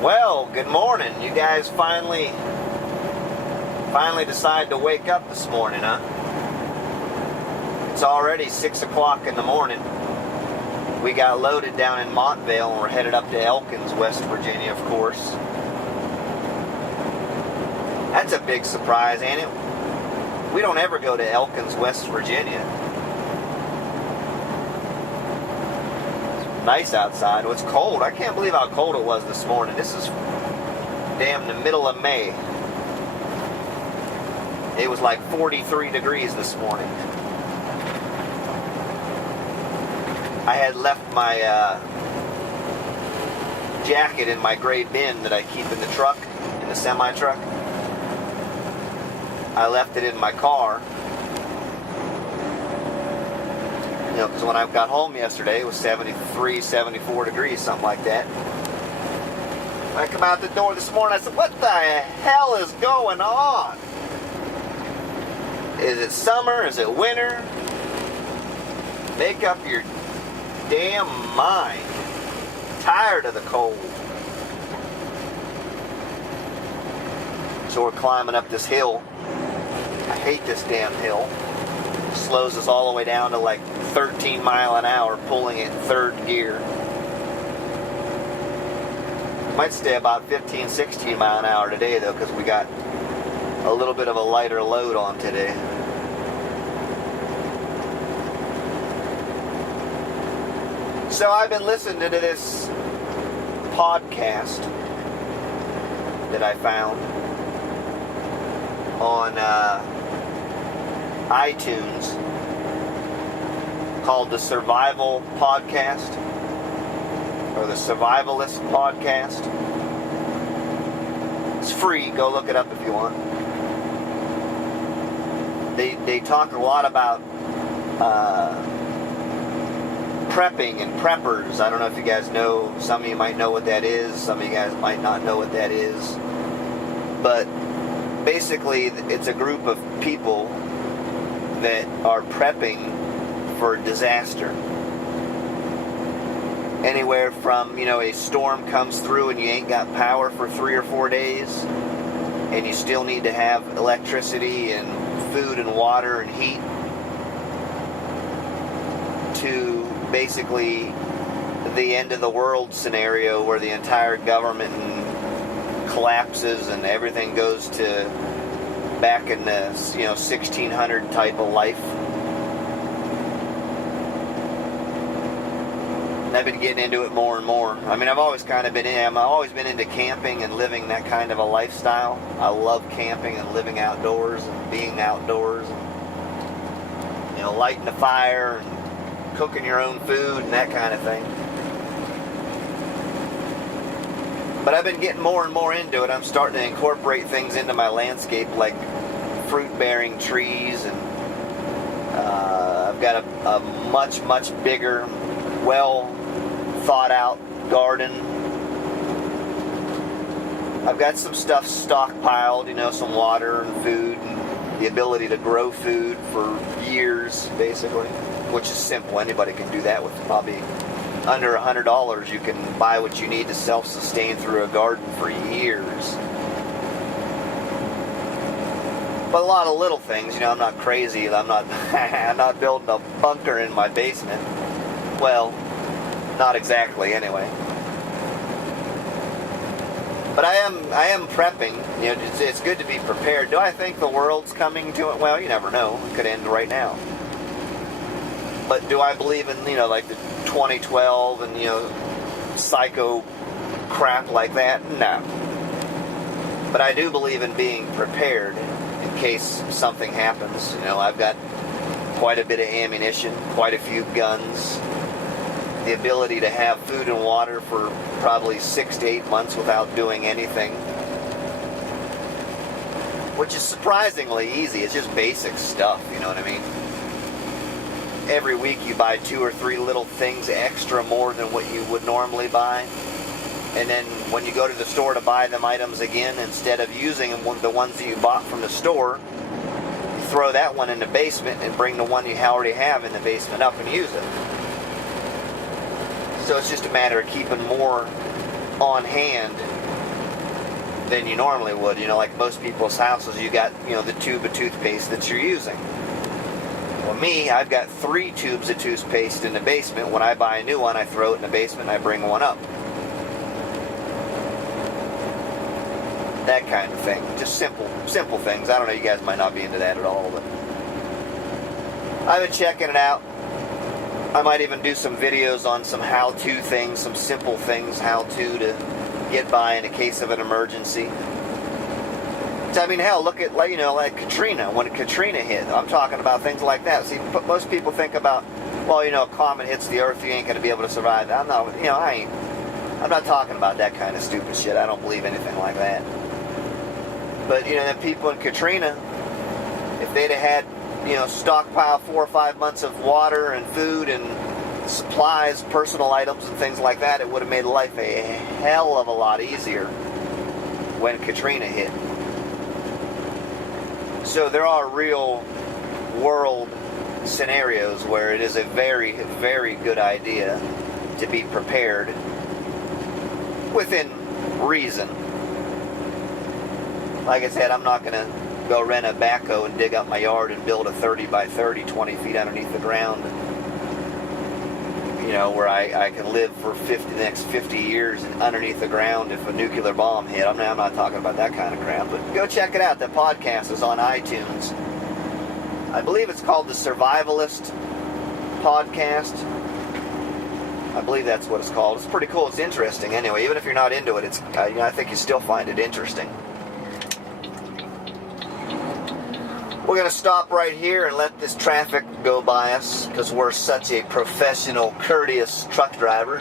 Well, good morning. You guys finally decided to wake up this morning, huh? It's already 6 o'clock in the morning. We got loaded down in Montvale and we're headed up to Elkins, West Virginia, of course. That's a big surprise, ain't it? We don't ever go to Elkins, West Virginia. It's nice outside. Oh, it's cold. I can't believe how cold it was this morning. This is damn the middle of May. It was like 43 degrees this morning. I had left my jacket in my gray bin that I keep in the truck, in the semi-truck. I left it in my car. You know, because when I got home yesterday, it was 73, 74 degrees, something like that. When I come out the door this morning, I said, what the hell is going on? Is it summer? Is it winter? Make up your damn mind. Tired of the cold. So we're climbing up this hill. I hate this damn hill. It slows us all the way down to like 13 mile an hour, pulling it in third gear. Might stay about 15, 16 mile an hour today though, because we got a little bit of a lighter load on today. So I've been listening to this podcast that I found on iTunes called the Survival Podcast or the Survivalist Podcast. It's free. Go look it up if you want. They talk a lot about prepping and preppers. I don't know if you guys know. Some of you might know what that is. Some of you guys might not know what that is. But basically, it's a group of people that are prepping for disaster. Anywhere from, a storm comes through and you ain't got power for 3 or 4 days, and you still need to have electricity and food and water and heat, to basically the end of the world scenario where the entire government collapses and everything goes to back in the 1600 type of life. And I've been getting into it more and more. I mean, I've always been into camping and living that kind of a lifestyle. I love camping and living outdoors and being outdoors and lighting a fire and cooking your own food and that kind of thing. But I've been getting more and more into it. I'm starting to incorporate things into my landscape like fruit-bearing trees, and I've got a much, much bigger, well-thought-out garden. I've got some stuff stockpiled, some water and food, and the ability to grow food for years, basically, which is simple. Anybody can do that with probably under $100. You can buy what you need to self-sustain through a garden for years. But a lot of little things, I'm not crazy. I'm not building a bunker in my basement. Well, not exactly anyway. But I am prepping. It's good to be prepared. Do I think the world's coming to it? Well, you never know. It could end right now. But do I believe in, like the 2012 and, psycho crap like that? No. But I do believe in being prepared in case something happens. I've got quite a bit of ammunition, quite a few guns, the ability to have food and water for probably 6 to 8 months without doing anything, which is surprisingly easy. It's just basic stuff, you know what I mean? Every week you buy 2 or 3 little things extra more than what you would normally buy. And then when you go to the store to buy them items again, instead of using the ones that you bought from the store, you throw that one in the basement and bring the one you already have in the basement up and use it. So it's just a matter of keeping more on hand than you normally would. You know, like most people's houses, you got, you know, the tube of toothpaste that you're using. Well, me, I've got 3 tubes of toothpaste in the basement. When I buy a new one, I throw it in the basement and I bring one up. That kind of thing. Just simple things. I don't know, you guys might not be into that at all, but I've been checking it out. I might even do some videos on some how-to things, some simple things, how-to get by in a case of an emergency. I mean, hell, look at, you know, like Katrina. When Katrina hit, I'm talking about things like that. See, most people think about, well, you know, a comet hits the earth, you ain't going to be able to survive that. I'm not, you know, I'm not talking about that kind of stupid shit. I don't believe anything like that. But, you know, the people in Katrina, if they'd have had, you know, stockpile 4 or 5 months of water and food and supplies, personal items and things like that, it would have made life a hell of a lot easier when Katrina hit. So there are real world scenarios where it is a very, very good idea to be prepared within reason. Like I said, I'm not going to go rent a backhoe and dig up my yard and build a 30 by 30, 20 feet underneath the ground, you know, where I can live for the next 50 years underneath the ground if a nuclear bomb hit. I'm not talking about that kind of crap, but go check it out. The podcast is on iTunes. I believe it's called the Survivalist Podcast. I believe that's what it's called. It's pretty cool. It's interesting. Anyway, even if you're not into it, it's you know, I think you still find it interesting. We're going to stop right here and let this traffic go by us because we're such a professional, courteous truck driver.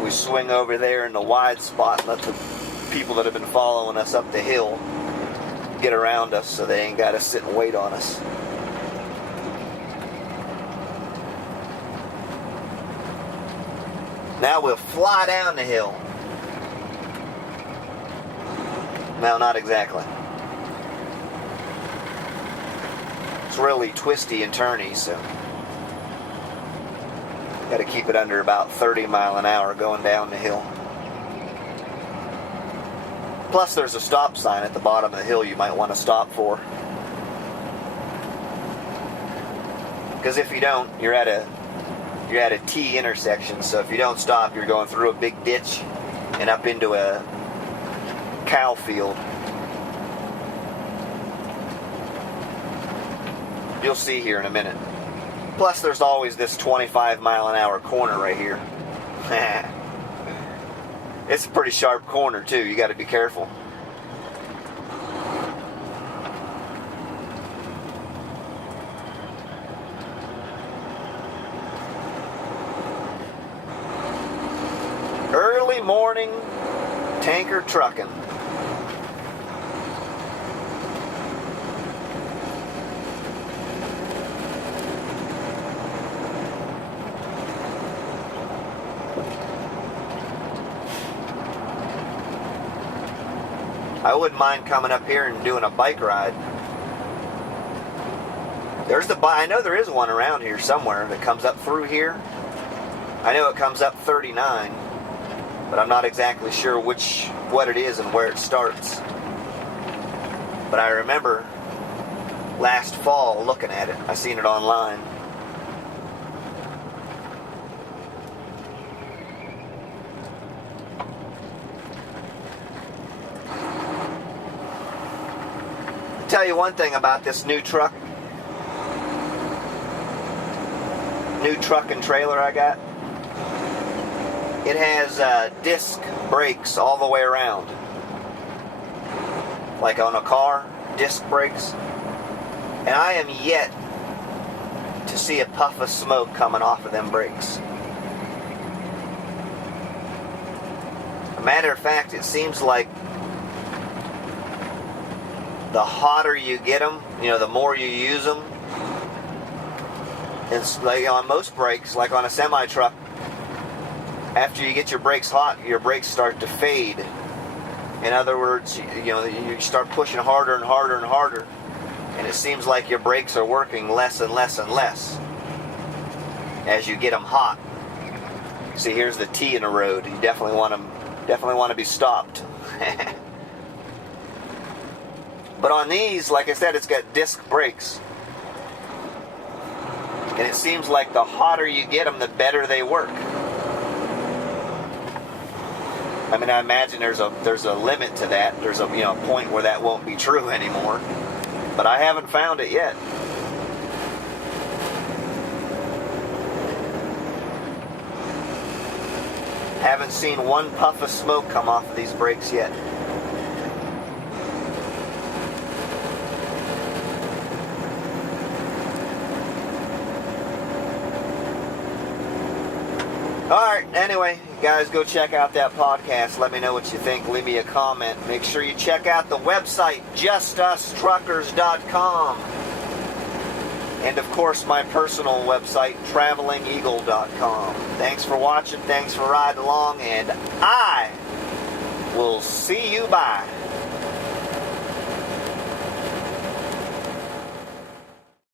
We swing over there in the wide spot and let the people that have been following us up the hill get around us so they ain't got to sit and wait on us. Now we'll fly down the hill. No, not exactly. It's really twisty and turny, so got to keep it under about 30 miles an hour going down the hill. Plus there's a stop sign at the bottom of the hill you might want to stop for. Because if you don't, you're at a T intersection, so if you don't stop, you're going through a big ditch and up into a cow field. You'll see here in a minute. Plus there's always this 25 mile an hour corner right here. It's a pretty sharp corner too. You got to be careful. Early morning tanker trucking. I wouldn't mind coming up here and doing a bike ride. I know there is one around here somewhere that comes up through here. I know it comes up 39, but I'm not exactly sure what it is and where it starts. But I remember last fall looking at it. I seen it online. Tell you one thing about this new truck and trailer I got. It has disc brakes all the way around, like on a car, disc brakes, and I am yet to see a puff of smoke coming off of them brakes. A matter of fact, it seems like the hotter you get them, you know, the more you use them. It's like on most brakes, like on a semi-truck, after you get your brakes hot, your brakes start to fade. In other words, you start pushing harder and harder and harder, and it seems like your brakes are working less and less and less as you get them hot. See, here's the T in a road. You definitely want to be stopped. But on these, like I said, it's got disc brakes. And it seems like the hotter you get them, the better they work. I mean, I imagine there's a limit to that. There's a point where that won't be true anymore. But I haven't found it yet. Haven't seen one puff of smoke come off of these brakes yet. Alright, anyway, guys, go check out that podcast. Let me know what you think. Leave me a comment. Make sure you check out the website, justustruckers.com. And, of course, my personal website, travelingeagle.com. Thanks for watching. Thanks for riding along. And I will see you. Bye.